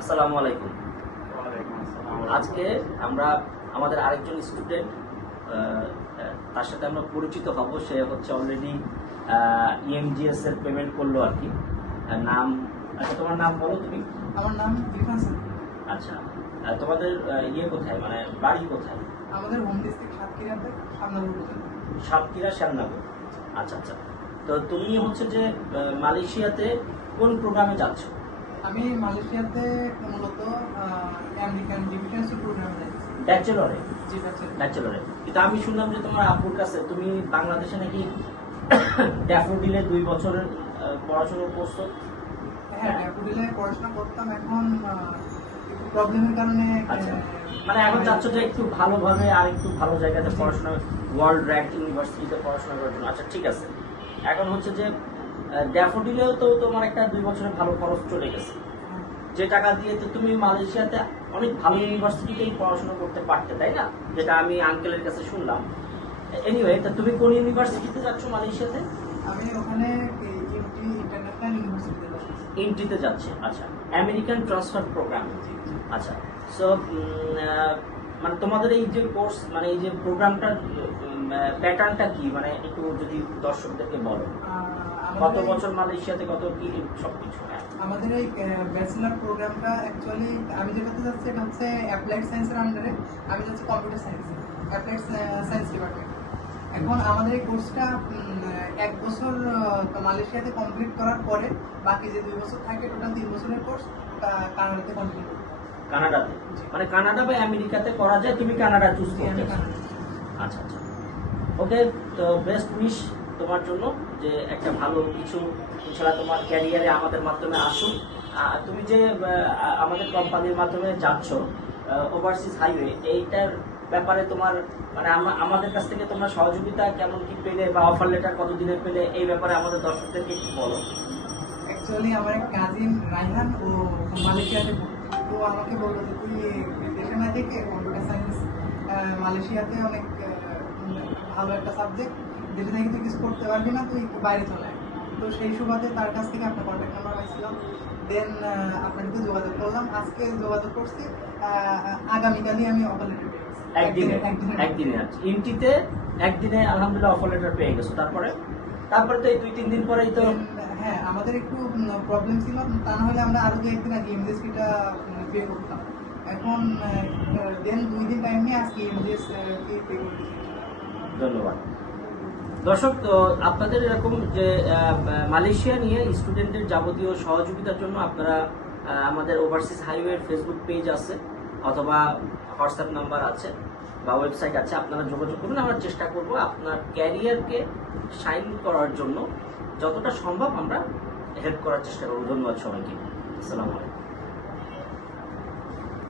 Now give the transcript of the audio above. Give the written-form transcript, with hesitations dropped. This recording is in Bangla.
আসসালামু আলাইকুম। ওয়ালাইকুম আসসালাম। আজকে আমরা আমাদের আরেকজন স্টুডেন্ট তার সাথে আমরা পরিচিত হব। সে হচ্ছে অলরেডি ইএমজিএস এর পেমেন্ট করলো আর কি। নাম, আচ্ছা তোমার নাম বলো তুমি। আমার নাম ইরফান স্যার। আচ্ছা, তোমাদের ইয়ে কোথায়, মানে বাড়ি কোথায়? আমাদের হোম ডিস্ট্রিক্ট সাতক্ষীরাতে শ্যামনগর উপজেলা। সাতক্ষীরা শ্যামনগর। আচ্ছা আচ্ছা, তো তুমি হচ্ছে যে মালয়েশিয়াতে কোন প্রোগ্রামে যাচ্ছ? আমি মালয়েশিয়াতে মূলত আমেরিকান ডিফেন্স প্রোগ্রামে যাচ্ছি। ব্যাচেলরে? জি ব্যাচেলর। ব্যাচেলরে। কিন্তু আমি শুনলাম যে তোমার আপুর কাছে তুমি বাংলাদেশে নাকি ড্যাফোডিলে 2 বছরের পড়াশোনা করছো। হ্যাঁ, ড্যাফোডিলে পড়াশোনা করতাম, এখন একটু প্রবলেমের কারণে আচ্ছা, মানে এখন চাচ্ছ যে একটু ভালোভাবে আর একটু ভালো জায়গাতে পড়াশোনা, ওয়ার্ল্ড র্যাঙ্ক ইউনিভার্সিটিতে পড়াশোনা করার জন্য। আচ্ছা ঠিক আছে, এখন হচ্ছে যে ড্যাফোডিলেও তো তোমার একটা 2 বছরের ভালো খরচ চলে গেছে, যে টাকা দিয়ে তো তুমি মালয়েশিয়াতে অনেক ভালো ইউনিভার্সিটিতেই পড়াশোনা করতে পারতে, তাই না? যেটা আমি আঙ্কেলের কাছে শুনলাম। এনিওয়ে, তা তুমি কোন ইউনিভার্সিটিতে যাচ্ছ মালয়েশিয়াতে? আমি ওখানে ইউটি ইন্টারন্যাশনাল ইউনিভার্সিটিতে যাচ্ছি। ইন্টিতে যাচ্ছে। আচ্ছা, আমেরিকান ট্রান্সফার প্রোগ্রাম। আচ্ছা, সো মানে তোমাদের এই যে কোর্স, মানে এই যে প্রোগ্রামটার প্যাটার্নটা কি, মানে একটু যদি দর্শকদেরকে বলো। কত বছর মালয়েশিয়াতে, কত কি সবকিছু? আমাদের এই ব্যাচেলার প্রোগ্রামটা অ্যাকচুয়ালি আমি যেটাতে যাচ্ছি এটা হচ্ছে অ্যাপ্লাইড সায়েন্সের আন্ডারে। আমি যাচ্ছি computer science, applied science department. এখন আমাদের এই কোর্সটা 1 বছর মালয়েশিয়াতে কমপ্লিট করার পরে বাকি যে 2 বছর থাকে, টোটাল 3 বছরের কোর্স, ওটা কানাডাতে কমপ্লিট করতে হবে। কানাডাতে? মানে কানাডা বা আমেরিকাতে করা যায়, তুমি কানাডা চুজ করতে। আচ্ছা আচ্ছা, ওকে। তো বেস্ট উইশ তোমার জন্য, যে একটা ভালো কিছু ইনশাআল্লাহ তোমার ক্যারিয়ারে আমাদের মাধ্যমে আসুক। তুমি যে আমাদের কোম্পানির মাধ্যমে যাচ্ছ ওভারসিজ হাইওয়ে, এইটার ব্যাপারে তোমার মানে আমাদের কাছ থেকে তোমরা সহযোগিতা কেমন কি পেলে, বা অফার লেটার কতদিনের পেলে, এই ব্যাপারে আমাদের দর্শকদেরকে একটু বলো। অ্যাকচুয়ালি আমার এক কাজিন রাইহান ও মালয়েশিয়াতে পড়তো, তো আমাকে বললো যে তুই দেশে না থেকে কম্পিউটার সায়েন্স মালয়েশিয়াতে অনেক ভালো একটা সাবজেক্ট, যেটা থেকে তুই কিছু করতে পারবি না, তুই বাইরে চলে আয়। তো সেই সুবাদে তার কাছ থেকে আপনার কন্ট্যাক্ট নাম্বার পাইছিলাম, দেন আপনার সাথে যোগাযোগ করলাম। আজকে যোগাযোগ করছি, আগামীকালই আমি অফার লেটার পেয়ে গেছি। একদিনে আছে ইন্টিতে, একদিনে আলহামদুলিল্লাহ অফার লেটার পেয়ে গেছো। তারপরে তো এই 2-3 দিন পরেই তো। হ্যাঁ, আমাদের একটু প্রবলেম ছিল, তা না হলে আমরা আরো 2-1 দিন আগে এমজিএস ফিটা পে করতাম। এখন দেন 2 দিন টাইম নিয়ে আজকে এমজিএস ফি পে করতেছি। ধন্যবাদ। দর্শক, তো আপনাদের এরকম যে মালয়েশিয়া নিয়ে স্টুডেন্টদের যাবতীয় সহযোগিতার জন্য আপনারা আমাদের ওভারসিজ হাইওয়ের ফেসবুক পেজ আছে, অথবা হোয়াটসঅ্যাপ নাম্বার আছে, বা ওয়েবসাইট আছে, আপনারা যোগাযোগ করুন। আমরা চেষ্টা করব আপনার ক্যারিয়ারকে শাইন করার জন্য যতটা সম্ভব আমরা হেল্প করার চেষ্টা করব। ধন্যবাদ সবাইকে। আসসালামু আলাইকুম।